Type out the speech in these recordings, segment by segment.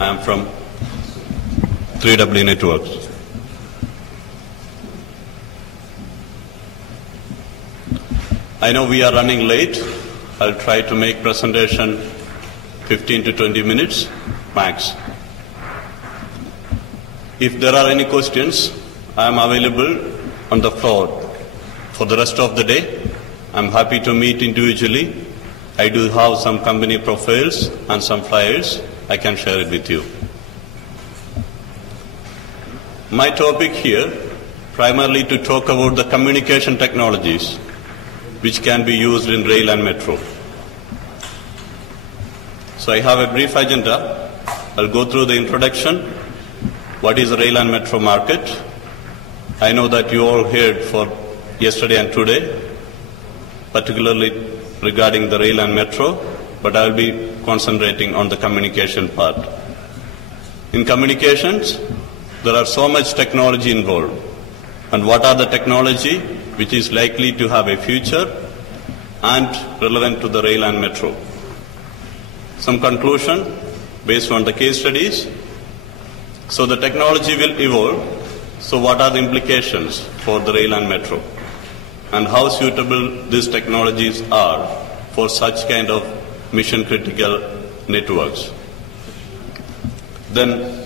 I am from 3W Networks. I know we are running late. I'll try to make presentation 15 to 20 minutes max. If there are any questions, I am available on the floor for the rest of the day. I'm happy to meet individually. I do have some company profiles and some flyers. I can share it with you. My topic here, primarily to talk about the communication technologies which can be used in rail and metro. So I have a brief agenda. I'll go through the introduction. What is the rail and metro market? I know that you all heard for yesterday and today, particularly regarding the rail and metro, but I'll be concentrating on the communication part. In communications, there are so much technology involved. And what are the technology which is likely to have a future and relevant to the rail and metro? Some conclusion based on the case studies. So the technology will evolve. So what are the implications for the rail and metro? And how suitable these technologies are for such kind of mission critical networks? Then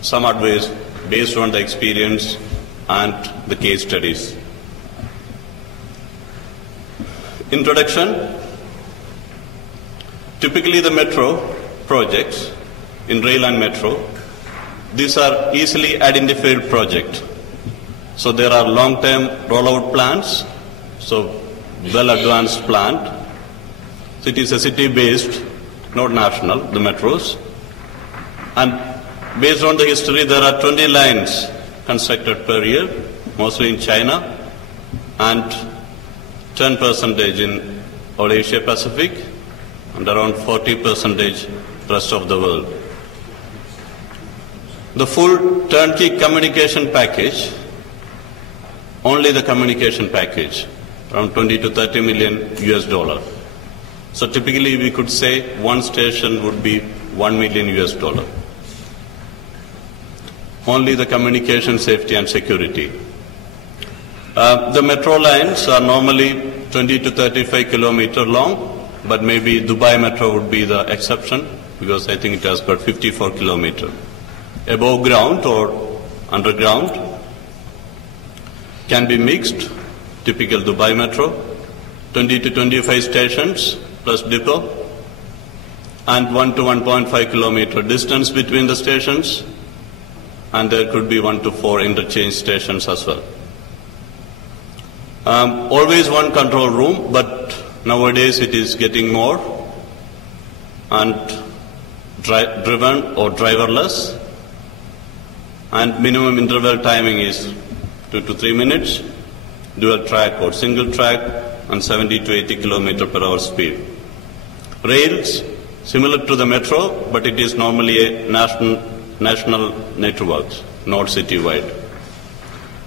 some advice based on the experience and the case studies. Introduction. Typically the metro projects in rail and metro, these are easily identified projects. So there are long-term rollout plans, so well-advanced plant. So it is a city-based, not national, the metros. And based on the history, there are 20 lines constructed per year, mostly in China, and 10% in all Asia Pacific, and around 40% rest of the world. The full turnkey communication package, only the communication package, around 20 to 30 million US dollar. So typically we could say one station would be 1 million US dollar. Only the communication safety and security. The metro lines are normally 20 to 35 kilometers long, but maybe Dubai Metro would be the exception because I think it has got 54 kilometers. Above ground or underground can be mixed, typical Dubai Metro, 20 to 25 stations plus depot, and 1 to 1.5 kilometer distance between the stations, and there could be 1 to 4 interchange stations as well. Always one control room, but nowadays it is getting more, and driven or driverless, and minimum interval timing is 2 to 3 minutes, dual track or single track, and 70 to 80 kilometers per hour speed. Rails, similar to the metro, but it is normally a national networks, not city-wide.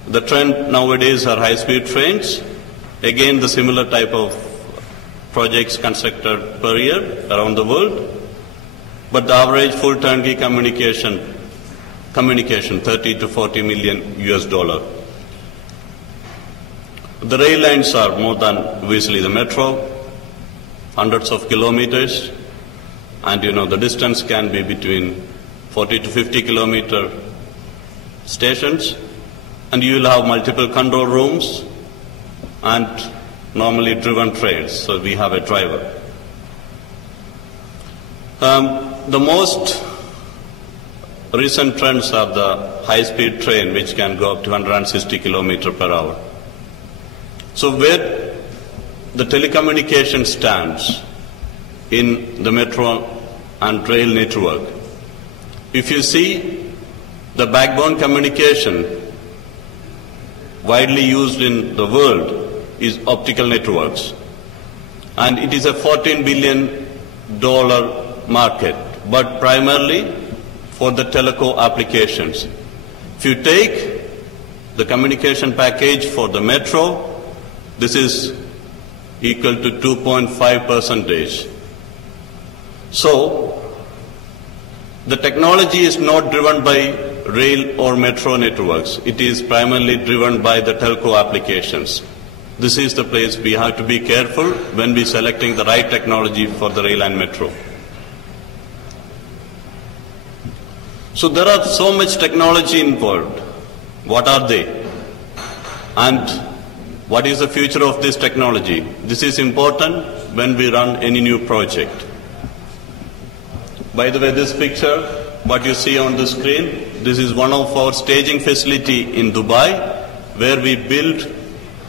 The trend nowadays are high-speed trains. Again, the similar type of projects constructed per year around the world, but the average full turnkey communication 30 to 40 million US dollar. The rail lines are more than obviously the metro, hundreds of kilometers, and the distance can be between 40 to 50 kilometer stations, and you will have multiple control rooms and normally driven trains, so we have a driver. The most recent trends are the high-speed train, which can go up to 160 kilometers per hour. So where the telecommunication stands in the metro and rail network, if you see the backbone communication widely used in the world is optical networks, and it is a $14 billion market, but primarily for the telco applications. If you take the communication package for the metro, this is equal to 2.5%. So The technology is not driven by rail or metro networks. It is primarily driven by the telco applications. This is the place we have to be careful when we selecting the right technology for the rail and metro. So there are so much technology involved. What are they? And what is the future of this technology? This is important when we run any new project. By the way, this picture, what you see on the screen, this is one of our staging facility in Dubai, where we build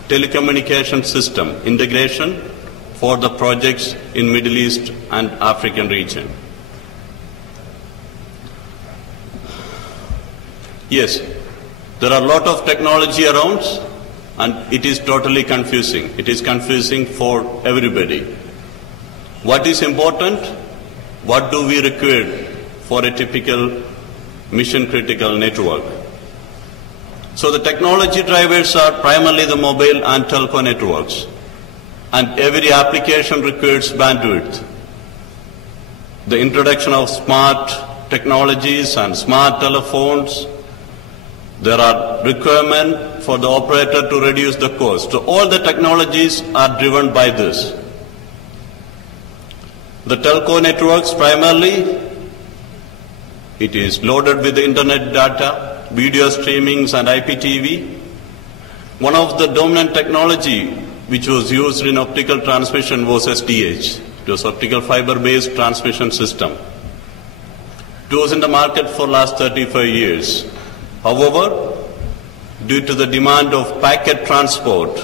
telecommunication system integration for the projects in Middle East and African region. Yes, there are a lot of technology around and it is totally confusing. It is confusing for everybody. What is important? What do we require for a typical mission critical network? So the technology drivers are primarily the mobile and telco networks, and every application requires bandwidth. The introduction of smart technologies and smart telephones, there are requirements for the operator to reduce the cost. So all the technologies are driven by this. The telco networks primarily, it is loaded with the internet data, video streamings and IPTV. One of the dominant technology which was used in optical transmission was SDH. It was optical fiber-based transmission system. It was in the market for last 35 years. However, due to the demand of packet transport,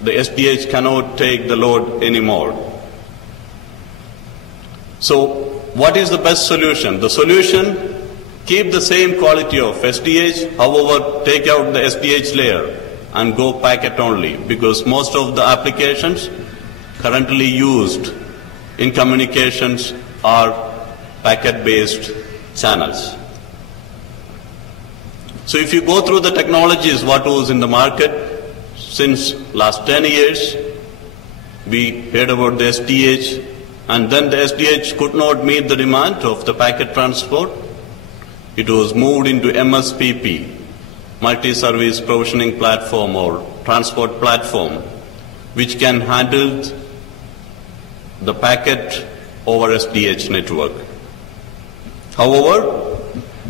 the SDH cannot take the load anymore. So, what is the best solution? The solution, keep the same quality of SDH, however, take out the SDH layer and go packet only, because most of the applications currently used in communications are packet-based channels. So if you go through the technologies, what was in the market since last 10 years, we heard about the SDH, and then the SDH could not meet the demand of the packet transport. It was moved into MSPP, multi-service provisioning platform or transport platform, which can handle the packet over SDH network. However,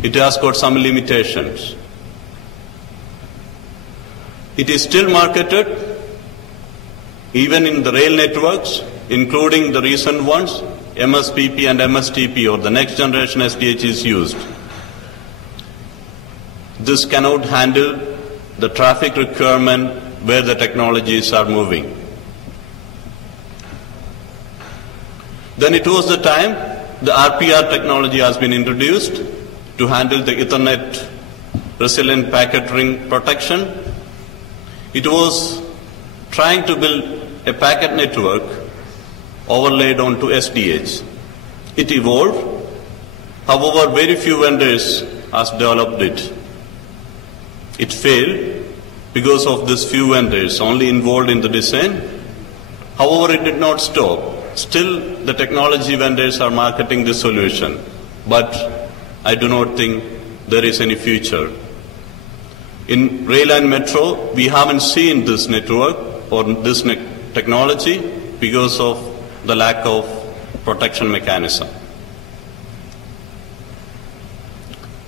it has got some limitations. It is still marketed even in the rail networks, including the recent ones, MSPP and MSTP, or the next generation SDH is used. This cannot handle the traffic requirement where the technologies are moving. Then it was the time the RPR technology has been introduced to handle the Ethernet resilient packet ring protection. It was trying to build a packet network overlaid onto SDH. It evolved. However, very few vendors has developed it. It failed because of these few vendors only involved in the design. However, it did not stop. Still, the technology vendors are marketing this solution, but I do not think there is any future. In rail and metro, we haven't seen this network or this technology because of the lack of protection mechanism.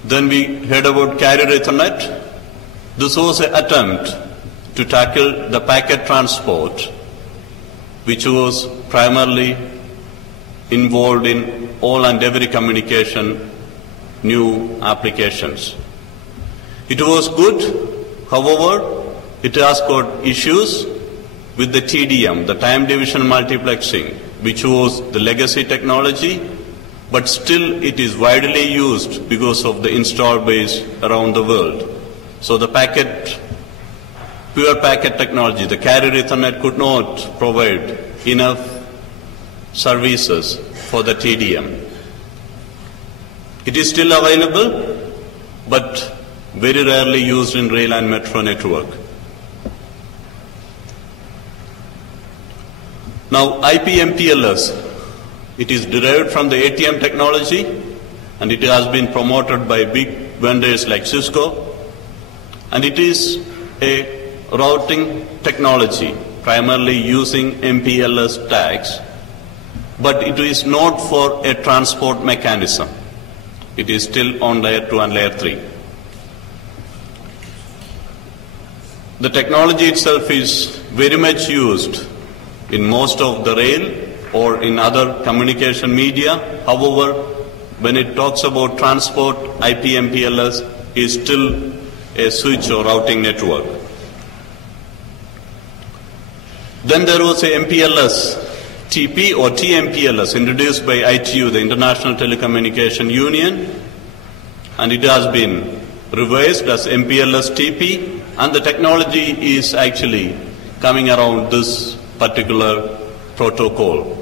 Then we heard about carrier Ethernet. This was an attempt to tackle the packet transport, which was primarily involved in all and every communication, new applications. It was good, however, it has got issues with the TDM, the time division multiplexing, which was the legacy technology, but still it is widely used because of the install base around the world. So the pure packet technology, the carrier Ethernet could not provide enough services for the TDM. It is still available, but very rarely used in rail and metro network. Now, IP MPLS, it is derived from the ATM technology, and it has been promoted by big vendors like Cisco, and it is a routing technology, primarily using MPLS tags, but it is not for a transport mechanism. It is still on layer 2 and layer 3. The technology itself is very much used in most of the rail or in other communication media. However, when it talks about transport, IP-MPLS is still a switch or routing network. Then there was a MPLS TP or TMPLS introduced by ITU, the International Telecommunication Union, and it has been revised as MPLS TP, and the technology is actually coming around this particular protocol.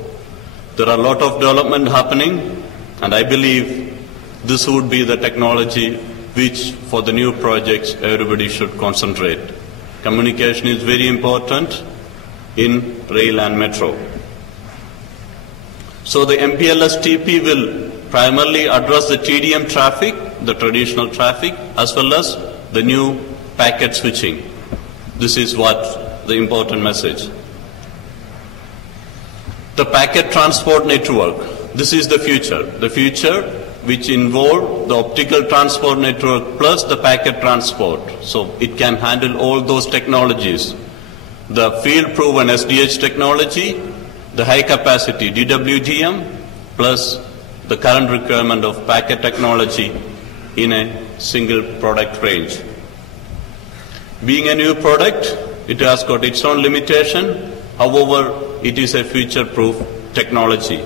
There are a lot of development happening, and I believe this would be the technology which for the new projects everybody should concentrate. Communication is very important in rail and metro. So the MPLS TP will primarily address the TDM traffic, the traditional traffic, as well as the new packet switching. This is what the important message. The packet transport network, this is the future which involve the optical transport network plus the packet transport. So it can handle all those technologies. The field-proven SDH technology, the high-capacity DWDM, plus the current requirement of packet technology in a single product range. Being a new product, it has got its own limitation. However, it is a future-proof technology.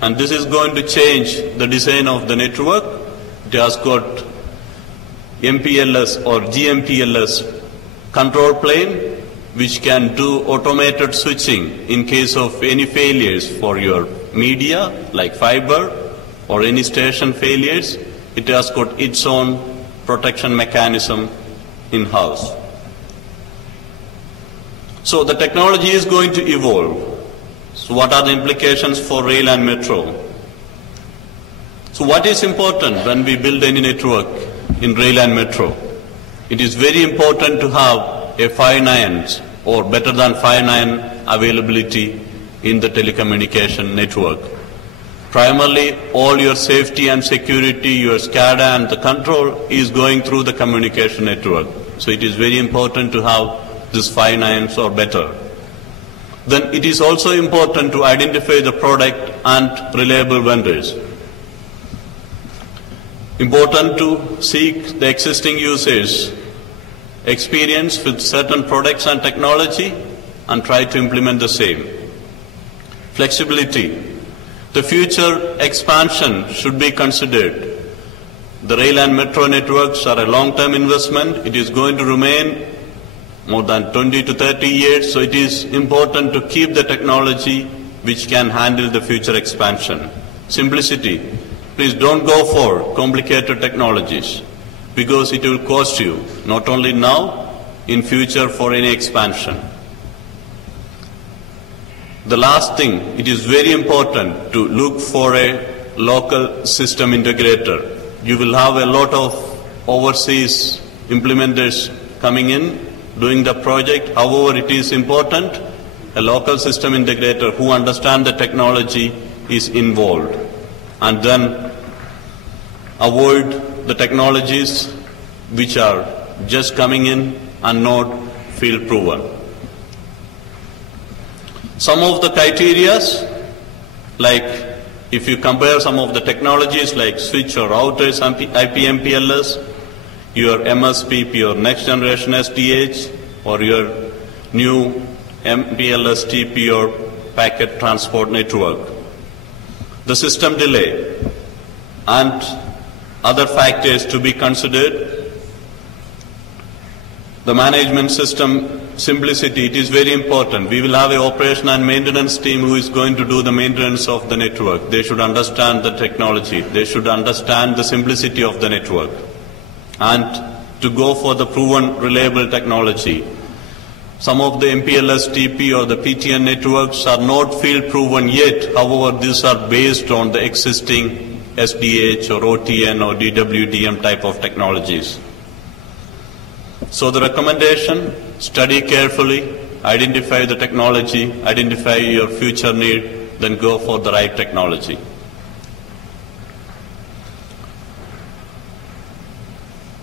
And this is going to change the design of the network. It has got MPLS or GMPLS control plane, which can do automated switching in case of any failures for your media, like fiber, or any station failures. It has got its own protection mechanism in-house. So the technology is going to evolve. So what are the implications for rail and metro? So what is important when we build any network in rail and metro? It is very important to have a 5 nines or better than 5 9 availability in the telecommunication network. Primarily, all your safety and security, your SCADA and the control is going through the communication network. So it is very important to have this 5 nines or better. Then it is also important to identify the product and reliable vendors. Important to seek the existing users' experience with certain products and technology and try to implement the same. Flexibility. The future expansion should be considered. The rail and metro networks are a long-term investment. It is going to remain more than 20 to 30 years, so it is important to keep the technology which can handle the future expansion. Simplicity. Please don't go for complicated technologies because it will cost you not only now, in future for any expansion. The last thing, it is very important to look for a local system integrator. You will have a lot of overseas implementers coming in, doing the project. However, it is important a local system integrator who understands the technology is involved, and then avoid the technologies which are just coming in and not field proven. Some of the criterias, like if you compare some of the technologies like switch or routers, IP-MPLS, your MSPP or next generation SDH, or your new MPLS TP or packet transport network. The system delay and other factors to be considered. The management system simplicity, it is very important. We will have an operation and maintenance team who is going to do the maintenance of the network. They should understand the technology. They should understand the simplicity of the network. And to go for the proven reliable technology. Some of the MPLS TP or the PTN networks are not field proven yet. However, these are based on the existing SDH or OTN or DWDM type of technologies. So the recommendation, study carefully, identify the technology, identify your future need, then go for the right technology.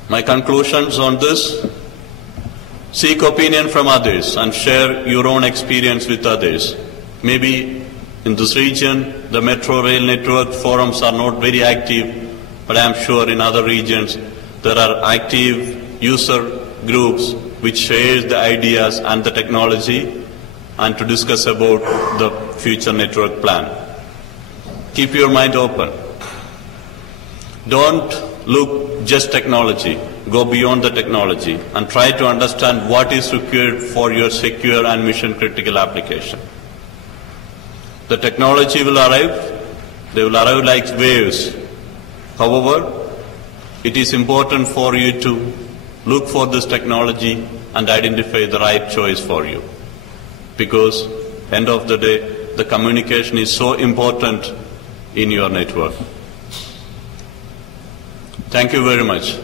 My conclusions on this: seek opinion from others and share your own experience with others. Maybe in this region, the Metro Rail Network forums are not very active, but I am sure in other regions there are active user groups which share the ideas and the technology and to discuss about the future network plan. Keep your mind open. Don't look just technology. Go beyond the technology and try to understand what is required for your secure and mission critical application. The technology will arrive. They will arrive like waves. However, it is important for you to look for this technology and identify the right choice for you. Because end of the day, the communication is so important in your network. Thank you very much.